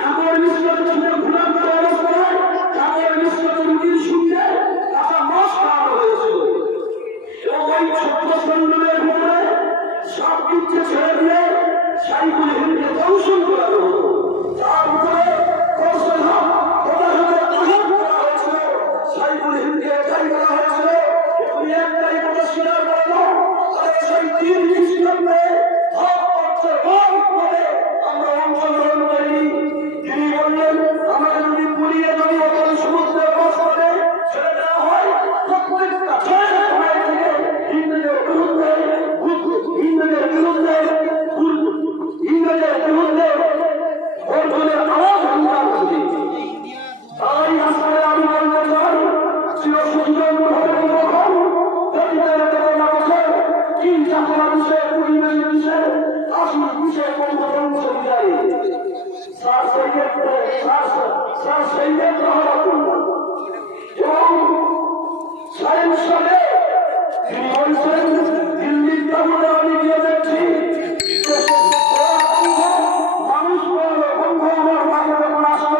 কাপড় মিশ্রিত শুনে ঘুরান অবস্থায় কাপড় মিশ্রিত রুটির শুনতে তারা মাস খাওয়ানো হয়েছিল এবং ওই ছোট্ট সন্ন্যদের ভিতরে সব দিককে ছেড়ে দিয়ে সাইকুল হিন্দকে দংশন করানো হতো তার ভিতরে সাইকুল হিন্দকে একাই করা হয়েছিল তুমি একটাই কথা স্বীকার করলো সেই তিন খ্রিস্টাব্দে আমরা অংশগ্রহণ করিনি তিনি বললেন আমাকে যদি পুড়িয়ে যদি অতল সমুদ্রে বাস করে ছেড়ে দেওয়া হয় প্রত্যেকটা সময় থেকে ইংরেজের বিরুদ্ধে অর্জনের আওয়াজ আমরা করি তাই আসলে আমি বলতে চাই চিরসুন্দর ভাবে যখন পরিবারের দেবতা বসে কি চাকরা বিষয়ে পরিবেশ বিষয়ে আসল বিষয়ে বন্ধ যায় এবং সায়েন্স